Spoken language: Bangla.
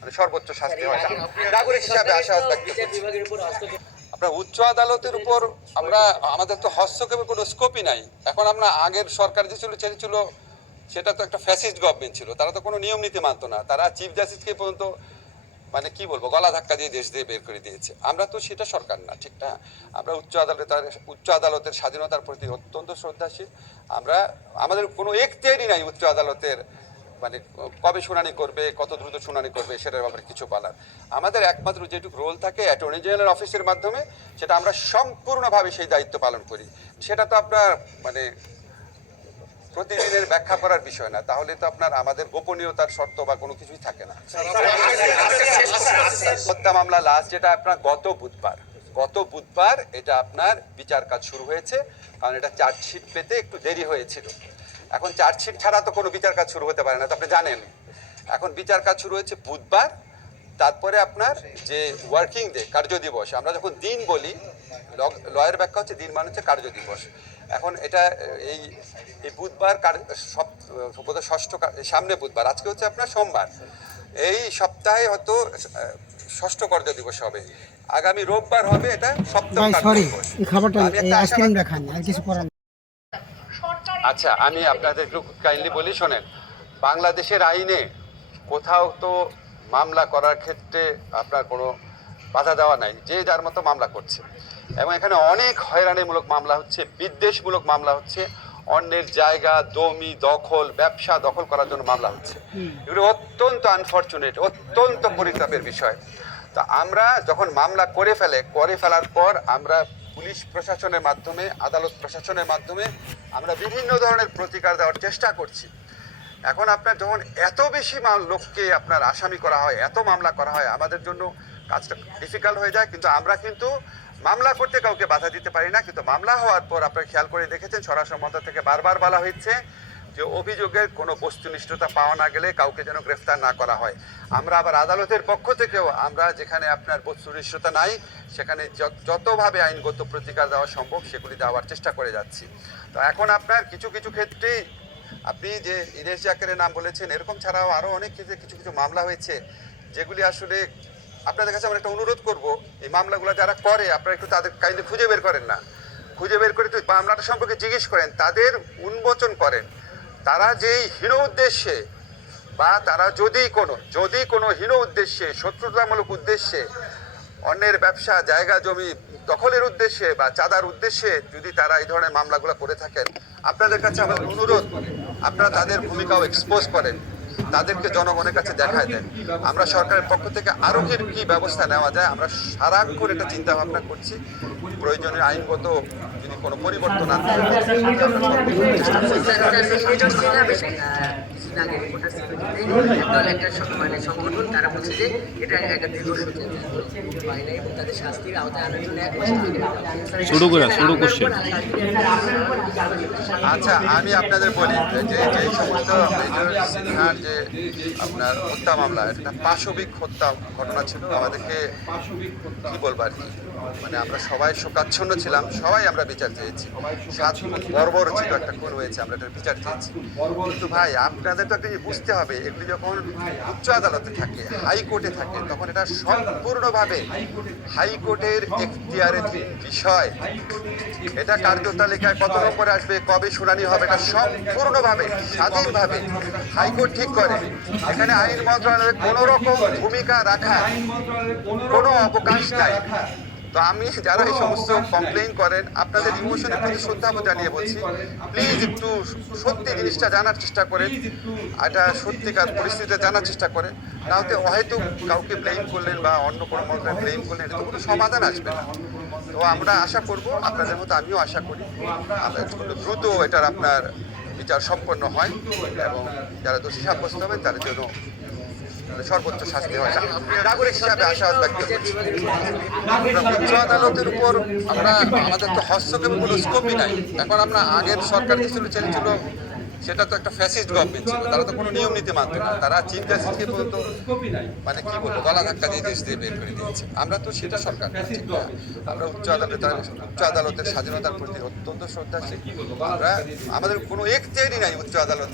মানে সর্বোচ্চ শাস্তি হয়। নাগরিক হিসাবে হস্তক্ষেপ আপনার উচ্চ আদালতের উপর আমরা আমাদের তো হস্তক্ষেপের কোনো স্কোপই নাই। এখন আমরা আগের সরকার যে ছিল সেটা ছিল সেটা তো একটা ফ্যাসিস্ট গভর্নমেন্ট ছিল। তারা তো কোনো নিয়ম নীতি মানতো না। তারা চিফ জাস্টিসকে পর্যন্ত মানে কি বলব গলা ধাক্কা দিয়ে দেশ দিয়ে বের করে দিয়েছে। আমরা তো সেটা সরকার না ঠিক না? আমরা উচ্চ আদালতের উচ্চ আদালতের স্বাধীনতার প্রতি অত্যন্ত শ্রদ্ধাশীল। আমরা আমাদের কোনো এখতিয়ারই নাই উচ্চ আদালতের মানে কবে শুনানি করবে কত দ্রুত শুনানি করবে সেটার ব্যাপারে কিছু বলার আমাদের একমাত্র যেটুকু রোল থাকে অ্যাটর্নি জেনারেল অফিসের মাধ্যমে সেটা আমরা সম্পূর্ণভাবে সেই দায়িত্ব পালন করি সেটা তো আপনার মানে প্রতিদিনের ব্যাখ্যা করার বিষয় না তাহলে তো আপনার আমাদের গোপনীয়তার শর্ত বা কোনো কিছুই থাকে না হত্যা মামলা লাস্ট যেটা আপনার গত বুধবার গত বুধবার এটা আপনার বিচার কাজ শুরু হয়েছে কারণ এটা চার্জশিট পেতে একটু দেরি হয়েছিল এখন চার্জশিট ছাড়া তো কোনো বিচার কাজ শুরু হতে পারে না তো আপনি জানেন। এখন বিচার কাজ শুরু হয়েছে বুধবার তারপরে আপনার যে ওয়ার্কিং ডে কার্য দিবস আমরা যখন দিন বলি লয়ের ব্যাখ্যা হচ্ছে দিন মানে হচ্ছে কার্য দিবস। এখন এটা এই এই বুধবার বোধহয় ষষ্ঠ সামনে বুধবার আজকে হচ্ছে আপনার সোমবার। এই সপ্তাহে হয়তো ষষ্ঠ কার্য দিবস হবে। আগামী রোববার হবে এটা দিবস। আমি একটা আশাবাদ- খান আর কিছু করার নেই। আচ্ছা আমি আপনাদের একটু কাইন্ডলি বলি শোনেন বাংলাদেশের আইনে কোথাও তো মামলা করার ক্ষেত্রে আপনার কোনো বাধা দেওয়া নাই যে যার মতো মামলা করছে। এবং এখানে অনেক হয়রানিমূলক মামলা হচ্ছে বিদ্বেষমূলক মামলা হচ্ছে অন্যের জায়গা জমি দখল ব্যবসা দখল করার জন্য মামলা হচ্ছে। এগুলো অত্যন্ত আনফর্চুনেট অত্যন্ত পরিতাপের বিষয়। তা আমরা যখন মামলা করে ফেলে করে ফেলার পর আমরা পুলিশ প্রশাসনের মাধ্যমে, আদালত প্রশাসনের মাধ্যমে আমরা বিভিন্ন ধরনের প্রতিকার দেওয়ার চেষ্টা করছি। এখন আপনার যখন এত বেশি লোককে আপনার আসামি করা হয়, এত মামলা করা হয়, আমাদের জন্য কাজটা ডিফিকাল্ট হয়ে যায়। কিন্তু আমরা কিন্তু মামলা করতে কাউকে বাধা দিতে পারি না। কিন্তু মামলা হওয়ার পর আপনার খেয়াল করে দেখেছেন স্বরাষ্ট্র মন্ত্রক থেকে বারবার বলা হয়েছে যে অভিযোগের কোনো বস্তুনিষ্ঠতা পাওয়া না গেলে কাউকে যেন গ্রেফতার না করা হয়। আমরা আবার আদালতের পক্ষ থেকেও আমরা যেখানে আপনার বস্তুনিষ্ঠতা নাই, সেখানে যত- যতভাবে আইনগত প্রতিকার দেওয়া সম্ভব সেগুলি দেওয়ার চেষ্টা করে যাচ্ছি। তো এখন আপনার কিছু কিছু ক্ষেত্রেই আপনি যে ইরেশ জাকেরের নাম বলেছেন, এরকম ছাড়াও আরও অনেক ক্ষেত্রে কিছু কিছু মামলা হয়েছে, যেগুলি আসলে আপনাদের কাছে আমরা একটা অনুরোধ করব, এই মামলাগুলো যারা করে, আপনারা একটু তাদের কাইন্ডলি খুঁজে বের করেন না। খুঁজে বের করে একটু মামলাটা সম্পর্কে জিজ্ঞেস করেন, তাদের উন্মোচন করেন। তারা যেই হীন উদ্দেশ্যে বা তারা যদি কোনো যদি কোনো হীন উদ্দেশ্যে, শত্রুতামূলক উদ্দেশ্যে, অন্যের ব্যবসা, জায়গা, জমি দখলের উদ্দেশ্যে বা চাঁদার উদ্দেশ্যে যদি তারা এই ধরনের মামলাগুলো করে থাকেন, আপনাদের কাছে আমার অনুরোধ, আপনারা তাদের ভূমিকাও এক্সপোজ করেন। তাদেরকে জনগণের কাছে দেখায় দেন আমরা সরকারের পক্ষ থেকে আরও কি কি ব্যবস্থা নেওয়া যায় আমরা সারাক্ষণ এটা চিন্তা ভাবনা করছি প্রয়োজনীয় আইনগত যদি কোনো পরিবর্তন আনতে হয়, সেটা আমরা সর্বোচ্চ চেষ্টা করব। কিছুদিন আগে রিপোর্টার সিকিউরিটিতে দল একটা মানে সংগঠন তারা বলছে যে এটা একটা দীর্ঘসূত্র হয় না এবং তাদের শাস্তির আওতায় আনার জন্য এক শুরু করে, শুরু করছে। আচ্ছা আমি আপনাদের বলি যে যে সমস্ত মেজর সিনহার যে আপনার হত্যা মামলা একটা পাশবিক হত্যা ঘটনা ছিল। আমাদেরকে কি বলব আর কি? মানে আমরা সবাই শোকাচ্ছন্ন ছিলাম, সবাই আমরা বিচার চেয়েছি। সাত বর্বর ছিল একটা খুন হয়েছে, আমরা এটার বিচার চেয়েছি। কিন্তু ভাই, আপনাদের তো একটা বুঝতে হবে, এগুলি যখন উচ্চ আদালতে থাকে, হাইকোর্টে থাকে, তখন এটা সম্পূর্ণভাবে হাইকোর্টের এখতিয়ারাধীন বিষয়। এটা কার্যতালিকায় কত নম্বরে আসবে, কবে শুনানি হবে, এটা সম্পূর্ণভাবে, স্বাধীনভাবে হাইকোর্ট ঠিক করে। এখানে আইন মন্ত্রণালয়ের কোনো রকম ভূমিকা রাখার কোনো অবকাশ নাই। তো আমি যারা এই সমস্ত কমপ্লেইন করেন, আপনাদের ইমোশনের প্রতি শ্রদ্ধা জানিয়ে বলছি। প্লিজ একটু সত্যি জিনিসটা জানার চেষ্টা করেন। এটা সত্যিকার পরিস্থিতিতে জানার চেষ্টা করেন। না হতে হয়তো কাউকে ব্লেম করলেন বা অন্য কোনো মন্ত্রে ব্লেম করলেন এটা কোনো সমাধান আসবে না। তো আমরা আশা করব, আপনাদের মতো আমিও আশা করি। দ্রুত এটার আপনার বিচার সম্পন্ন হয় এবং যারা দোষী সাব্যস্ত হবে তাদের জন্য সর্বোচ্চ শাস্তি হয়। নাগরিক হিসাবে আশাবাদ ব্যক্ত করছি। উচ্চ আদালতের উপর আমরা আমাদের তো হস্তক্ষেপ কোনো স্কোপই নাই। এখন আমরা আগের সরকার কিছু ছিল সেটা তো একটা ফ্যাসিস্ট গভর্নমেন্ট ছিল, তারা তো কোনো নিয়ম নীতি মানত না। তারা চিফ জাস্টিসকে পর্যন্ত মানে কি বলব, গলা ধাক্কা দিয়ে দেশ দিয়ে বের করে দিয়েছে। আমরা তো সেটা সরকার? আমরা উচ্চ আদালতের উচ্চ আদালতের স্বাধীনতার প্রতি অত্যন্ত শ্রদ্ধাশীল। আমরা, আমাদের কোনো এক নাই উচ্চ আদালতে।